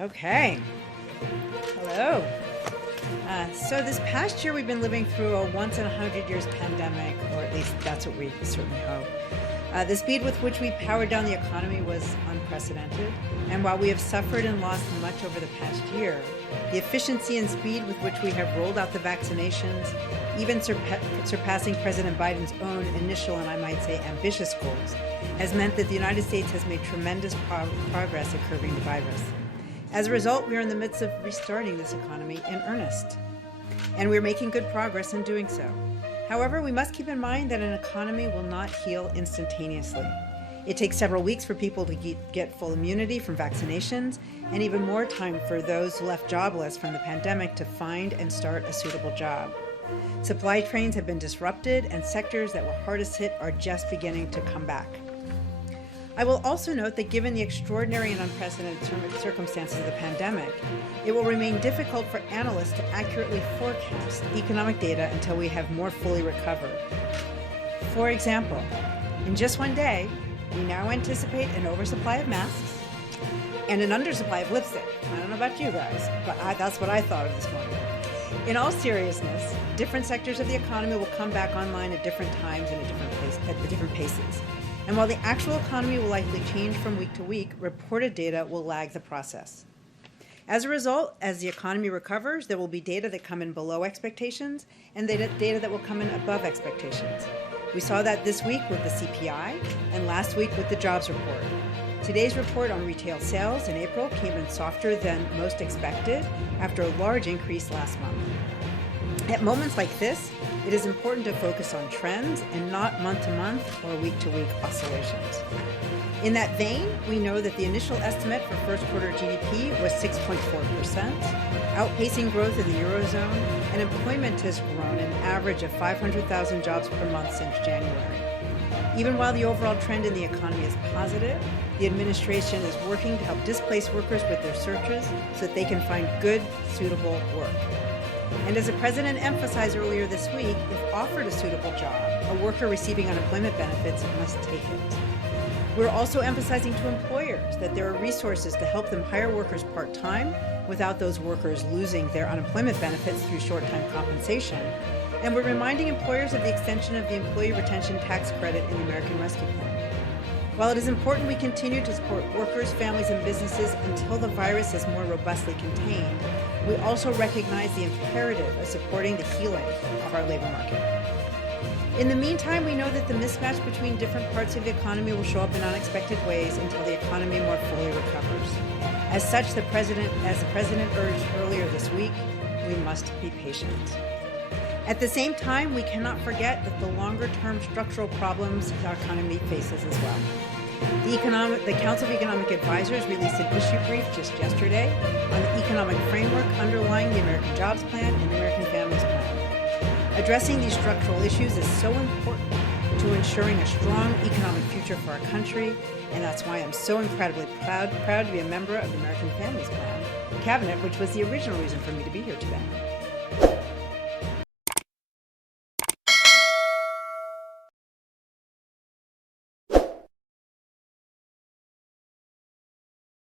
Okay. Hello. So this past year, we've been living through a once in 100 years pandemic, or at least that's what we certainly hope. The speed with which we powered down the economy was unprecedented, and while we have suffered and lost much over the past year, the efficiency and speed with which we have rolled out the vaccinations, even surpassing President Biden's own initial and I might say ambitious goals, has meant that the United States has made tremendous progress at curbing the virus. As a result, we are in the midst of restarting this economy in earnest, and we're making good progress in doing so. However, we must keep in mind that an economy will not heal instantaneously. It takes several weeks for people to get full immunity from vaccinations, and even more time for those left jobless from the pandemic to find and start a suitable job. Supply chains have been disrupted, and sectors that were hardest hit are just beginning to come back. I will also note that given the extraordinary and unprecedented circumstances of the pandemic, it will remain difficult for analysts to accurately forecast economic data until we have more fully recovered. For example, in just one day, we now anticipate an oversupply of masks and an undersupply of lipstick. I don't know about you guys, but that's what I thought of this morning. In all seriousness, different sectors of the economy will come back online at different times and at different paces. And while the actual economy will likely change from week to week, reported data will lag the process. As a result, as the economy recovers, there will be data that come in below expectations and data that will come in above expectations. We saw that this week with the CPI and last week with the jobs report. Today's report on retail sales in April came in softer than most expected after a large increase last month. At moments like this, it is important to focus on trends and not month-to-month or week-to-week oscillations. In that vein, we know that the initial estimate for first quarter GDP was 6.4%, outpacing growth in the Eurozone, and employment has grown an average of 500,000 jobs per month since January. Even while the overall trend in the economy is positive, the administration is working to help displaced workers with their searches so that they can find good, suitable work. And as the president emphasized earlier this week, if offered a suitable job, a worker receiving unemployment benefits must take it. We're also emphasizing to employers that there are resources to help them hire workers part-time without those workers losing their unemployment benefits through short-time compensation. And we're reminding employers of the extension of the Employee Retention Tax Credit in the American Rescue Plan. While it is important we continue to support workers, families, and businesses until the virus is more robustly contained, we also recognize the imperative of supporting the healing of our labor market. In the meantime, we know that the mismatch between different parts of the economy will show up in unexpected ways until the economy more fully recovers. As such, as the president urged earlier this week, we must be patient. At the same time, we cannot forget that the longer-term structural problems our economy faces as well. The Council of Economic Advisors released an issue brief just yesterday on the economic framework underlying the American Jobs Plan and the American Families Plan. Addressing these structural issues is so important to ensuring a strong economic future for our country, and that's why I'm so incredibly proud to be a member of the American Families Plan cabinet, which was the original reason for me to be here today.